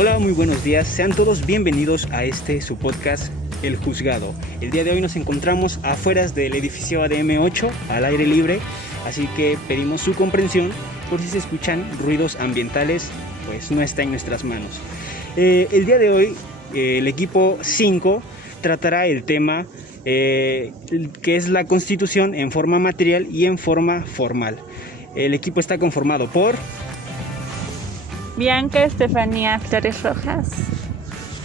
Hola, muy buenos días. Sean todos bienvenidos a su podcast, El Juzgado. El día de hoy nos encontramos afuera del edificio ADM 8, al aire libre, así que pedimos su comprensión por si se escuchan ruidos ambientales, pues no está en nuestras manos. El día de hoy, el equipo 5 tratará el tema que es la Constitución en forma material y en forma formal. El equipo está conformado por Bianca Estefanía Flores Rojas,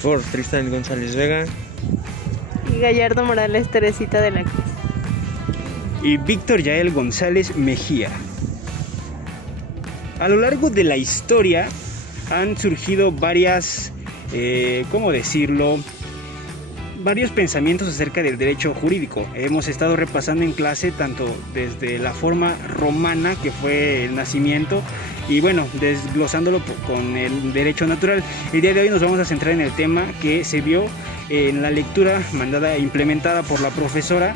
por Tristan González Vega y Gallardo Morales Teresita de la Cruz y Víctor Yael González Mejía. A lo largo de la historia han surgido varios pensamientos acerca del derecho jurídico. Hemos estado repasando en clase tanto desde la forma romana, que fue el nacimiento, y bueno, desglosándolo con el derecho natural. El día de hoy nos vamos a centrar en el tema que se vio en la lectura implementada por la profesora,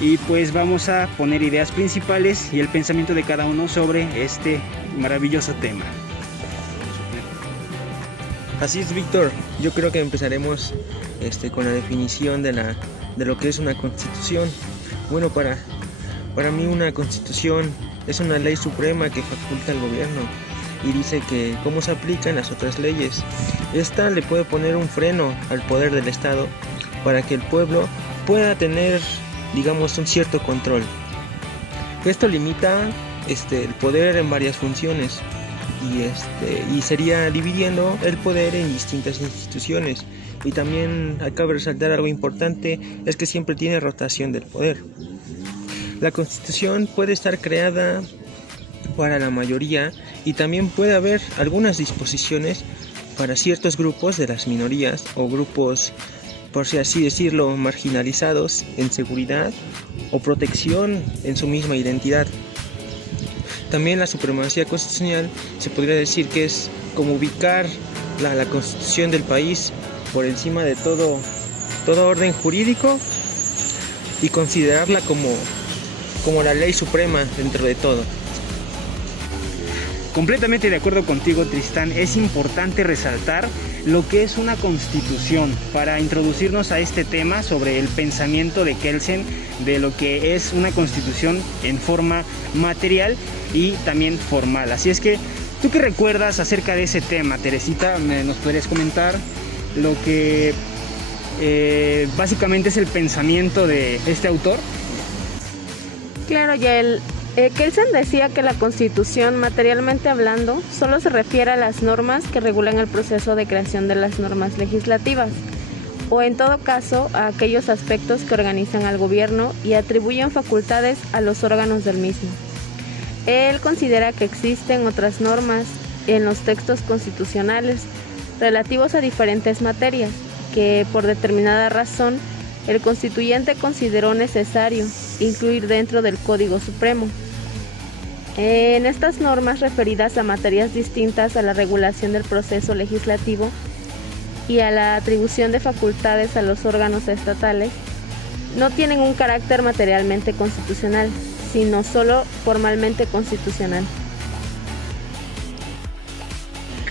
y pues vamos a poner ideas principales y el pensamiento de cada uno sobre este maravilloso tema. Así es, Víctor. Yo creo que empezaremos con la definición de lo que es una constitución. Bueno, para mí una constitución es una ley suprema que faculta al gobierno y dice que cómo se aplican las otras leyes. Esta le puede poner un freno al poder del Estado para que el pueblo pueda tener, digamos, un cierto control. Esto limita el poder en varias funciones. Y sería dividiendo el poder en distintas instituciones. Y también cabe resaltar algo importante, es que siempre tiene rotación del poder. La Constitución puede estar creada para la mayoría y también puede haber algunas disposiciones para ciertos grupos de las minorías o grupos, por así decirlo, marginalizados en seguridad o protección en su misma identidad. También la supremacía constitucional se podría decir que es como ubicar la constitución del país por encima de todo orden jurídico y considerarla como la ley suprema dentro de todo. Completamente de acuerdo contigo, Tristán. Es importante resaltar lo que es una constitución para introducirnos a este tema sobre el pensamiento de Kelsen de lo que es una constitución en forma material y también formal. Así es que, ¿tú qué recuerdas acerca de ese tema, Teresita? ¿Nos podrías comentar lo que básicamente es el pensamiento de este autor? Claro, Kelsen decía que la Constitución, materialmente hablando, solo se refiere a las normas que regulan el proceso de creación de las normas legislativas, o en todo caso a aquellos aspectos que organizan al gobierno y atribuyen facultades a los órganos del mismo. Él considera que existen otras normas en los textos constitucionales relativos a diferentes materias, que por determinada razón el constituyente consideró necesario incluir dentro del Código Supremo. En estas normas referidas a materias distintas a la regulación del proceso legislativo y a la atribución de facultades a los órganos estatales, no tienen un carácter materialmente constitucional, sino solo formalmente constitucional.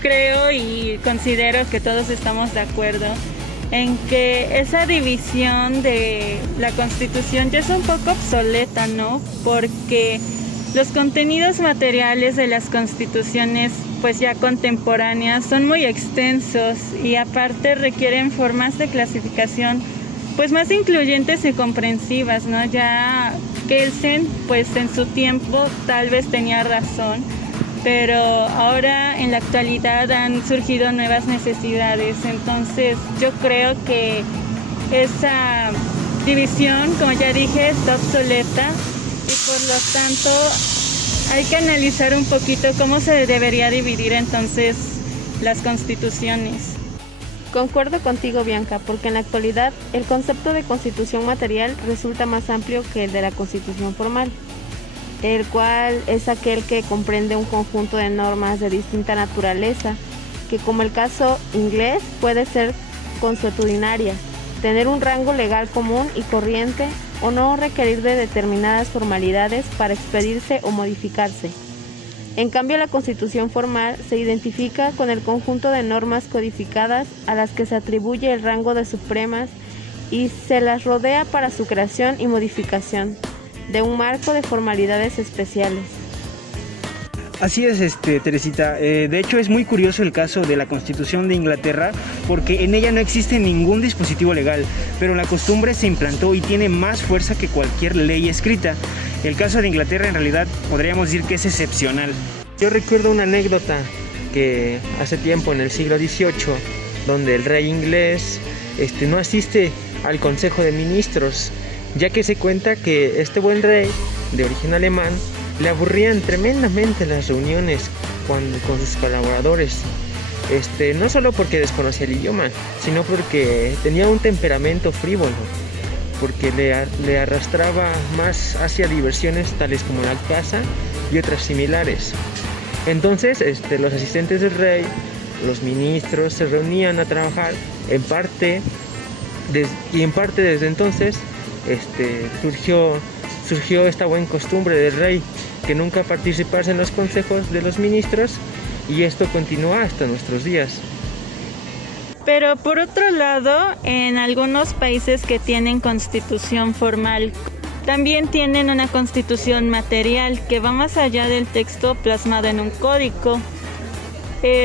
Creo y considero que todos estamos de acuerdo en que esa división de la Constitución ya es un poco obsoleta, ¿no? Porque los contenidos materiales de las constituciones, pues ya contemporáneas, son muy extensos y aparte requieren formas de clasificación pues más incluyentes y comprensivas, ¿no? Ya Kelsen, pues en su tiempo tal vez tenía razón, pero ahora en la actualidad han surgido nuevas necesidades. Entonces yo creo que esa división, como ya dije, está obsoleta y por lo tanto hay que analizar un poquito cómo se debería dividir entonces las constituciones. Concuerdo contigo, Bianca, porque en la actualidad el concepto de constitución material resulta más amplio que el de la constitución formal, el cual es aquel que comprende un conjunto de normas de distinta naturaleza, que como el caso inglés puede ser consuetudinaria, tener un rango legal común y corriente o no requerir de determinadas formalidades para expedirse o modificarse. En cambio, la Constitución formal se identifica con el conjunto de normas codificadas a las que se atribuye el rango de supremas y se las rodea para su creación y modificación de un marco de formalidades especiales. Así es, Teresita. De hecho, es muy curioso el caso de la Constitución de Inglaterra, porque en ella no existe ningún dispositivo legal, pero la costumbre se implantó y tiene más fuerza que cualquier ley escrita. El caso de Inglaterra en realidad podríamos decir que es excepcional. Yo recuerdo una anécdota que hace tiempo, en el siglo XVIII, donde el rey inglés no asiste al Consejo de Ministros, ya que se cuenta que este buen rey, de origen alemán, le aburrían tremendamente las reuniones con sus colaboradores. No solo porque desconocía el idioma, sino porque tenía un temperamento frívolo, porque le arrastraba más hacia diversiones tales como la caza y otras similares. Entonces, los asistentes del rey, los ministros, se reunían a trabajar en parte desde entonces surgió esta buena costumbre del rey, que nunca participase en los consejos de los ministros, y esto continúa hasta nuestros días. Pero por otro lado, en algunos países que tienen constitución formal, también tienen una constitución material que va más allá del texto plasmado en un código,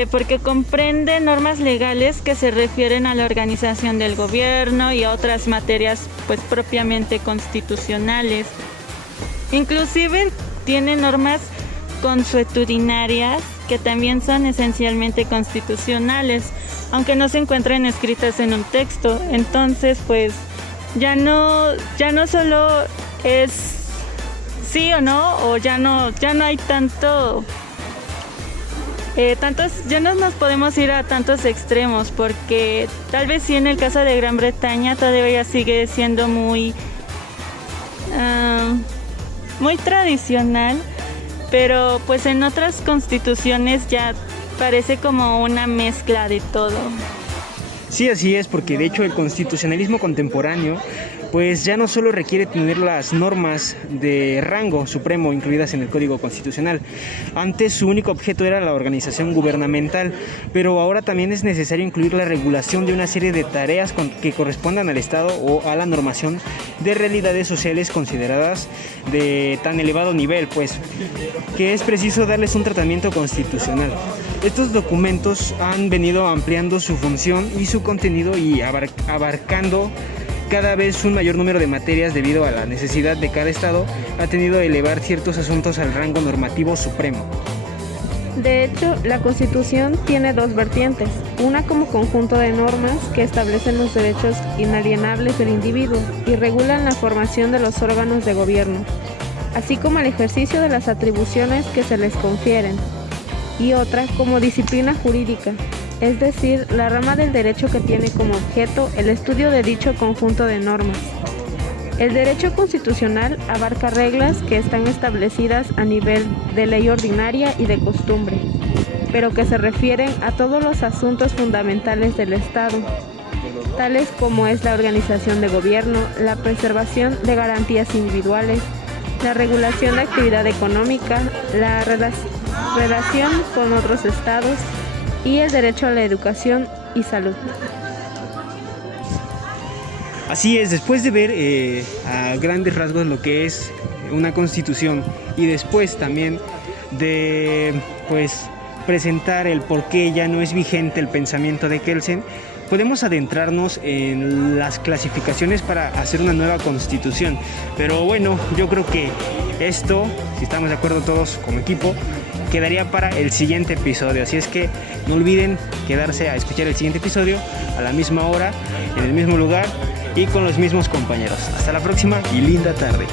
porque comprende normas legales que se refieren a la organización del gobierno y a otras materias pues propiamente constitucionales. Inclusive tiene normas consuetudinarias que también son esencialmente constitucionales, aunque no se encuentren escritas en un texto. Entonces, pues ya no solo es sí o no, o ya no hay ya no nos podemos ir a tantos extremos, porque tal vez sí en el caso de Gran Bretaña todavía sigue siendo muy tradicional, pero pues en otras constituciones ya parece como una mezcla de todo. Sí, así es, porque de hecho el constitucionalismo contemporáneo pues ya no solo requiere tener las normas de rango supremo incluidas en el Código Constitucional. Antes su único objeto era la organización gubernamental, pero ahora también es necesario incluir la regulación de una serie de tareas que correspondan al Estado o a la normación de realidades sociales consideradas de tan elevado nivel, pues que es preciso darles un tratamiento constitucional. Estos documentos han venido ampliando su función y su contenido y abarcando cada vez un mayor número de materias debido a la necesidad de cada estado ha tenido de elevar ciertos asuntos al rango normativo supremo. De hecho, la Constitución tiene dos vertientes, una como conjunto de normas que establecen los derechos inalienables del individuo y regulan la formación de los órganos de gobierno, así como el ejercicio de las atribuciones que se les confieren, y otra como disciplina jurídica, es decir, la rama del derecho que tiene como objeto el estudio de dicho conjunto de normas. El derecho constitucional abarca reglas que están establecidas a nivel de ley ordinaria y de costumbre, pero que se refieren a todos los asuntos fundamentales del Estado, tales como es la organización de gobierno, la preservación de garantías individuales, la regulación de actividad económica, la relación con otros estados y el derecho a la educación y salud. Así es, después de ver a grandes rasgos lo que es una constitución y después también de presentar el por qué ya no es vigente el pensamiento de Kelsen, podemos adentrarnos en las clasificaciones para hacer una nueva constitución. Pero bueno, yo creo que esto, si estamos de acuerdo todos como equipo, quedaría para el siguiente episodio. Así es que no olviden quedarse a escuchar el siguiente episodio a la misma hora, en el mismo lugar y con los mismos compañeros. Hasta la próxima y linda tarde.